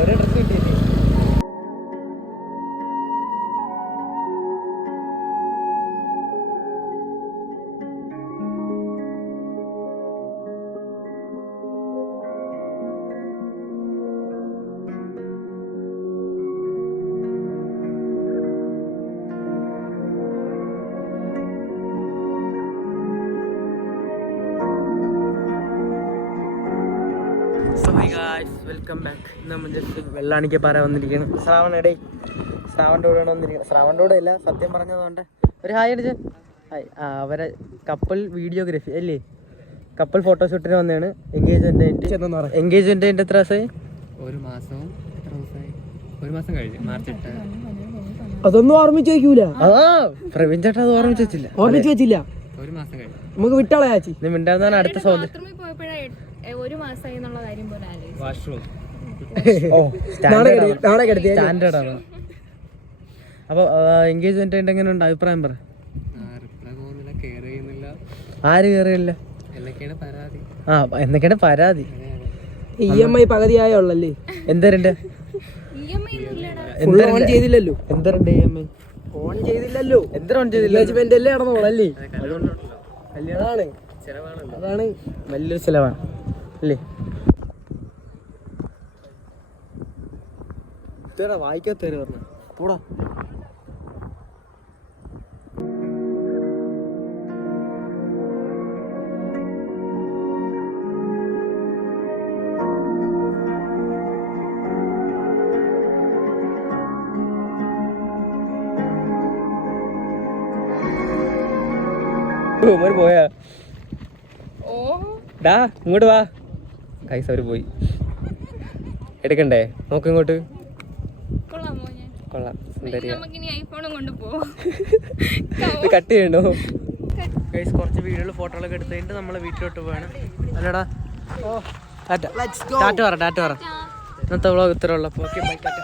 ഒരേ ഡ്രസ് കിട്ടിയില്ലേ? Welcome back. നമ്മൾ ജസ്റ്റ് വെള്ളാണിക്കപ്പാറ വന്നിരിക്കുകയാണ്. ശ്രാവണിൻ്റെ കൂടെയാണ് വന്നിരിക്കുന്നത്. ശ്രാവണിൻ്റെ കൂടെ അല്ല, സത്യം പറഞ്ഞതുകൊണ്ട് ഒരു ഹായ് അടിച്ച് ഹായ്. അവരെ കപ്പിൾ വീഡിയോഗ്രാഫി അല്ലേ, കപ്പിൾ ഫോട്ടോഷൂട്ടിന് വന്നതാണ്. എൻഗേജ്മെന്റ് എത്ര ദിവസമായി? ഒരു മാസം കഴിഞ്ഞു. മാർച്ച് 8. അതൊന്നും ഓർമ്മിച്ച് വെക്കൂല. പ്രവീൺ ചേട്ടാ അത് ഓർമ്മിച്ചില്ല. ഒരു മാസം കഴിഞ്ഞു. നമുക്ക് വിട്ടളയാച്ചി. നീ മിണ്ടാന്നാണ് അടുത്ത സൗണ്ട്. ഒരു മാസമായി എന്നുള്ള കാര്യം പോലെ വാഷ്റൂം സ്റ്റാൻഡേർഡ് ആണ്. അപ്പൊ എൻഗേജ്മെന്റ് ആയിട്ട് എങ്ങനെയുണ്ട് അഭിപ്രായം പറ. ആര് കേറിയില്ല? എന്തൊക്കെയാണ് പരാതി? EMI പകുതിയായുള്ളല്ലേ? എന്തരണ്ട് ഓൺ ചെയ്തില്ലല്ലോ. എന്തരണ്ട് EMI ഓൺ ചെയ്തില്ലല്ലോ. എന്തര ഓൺ ചെയ്തില്ല? എൻഗേജ്മെന്റ് അല്ലേ നടന്നോളല്ലേ? കല്യാണമാണ്, അതാണ് വലിയൊരു ചിലവാണ് അല്ലേ? വായിക്കാത്തേര് പറഞ്ഞ പോടാ. പോയാ ഡാ ഇങ്ങോട്ട് വാ. കൈസ് അവര് പോയി. എടുക്കണ്ടേ? നോക്ക് ഇങ്ങോട്ട്. കൊള്ളാം. ഇത് കട്ട് ചെയ്യണ്ടോ? ഗൈസ് കുറച്ച് വീഡിയോയിൽ ഫോട്ടോകളൊക്കെ എടുത്തിട്ട് നമ്മളെ വീട്ടിലോട്ട് പോവാണ്. അല്ലടാ ടാറ്റ പറ. ഇന്നത്തെ വ്ളോഗ് ഇത്ര ഉള്ളപ്പോൾ ഓക്കെ ബൈ ടാറ്റ.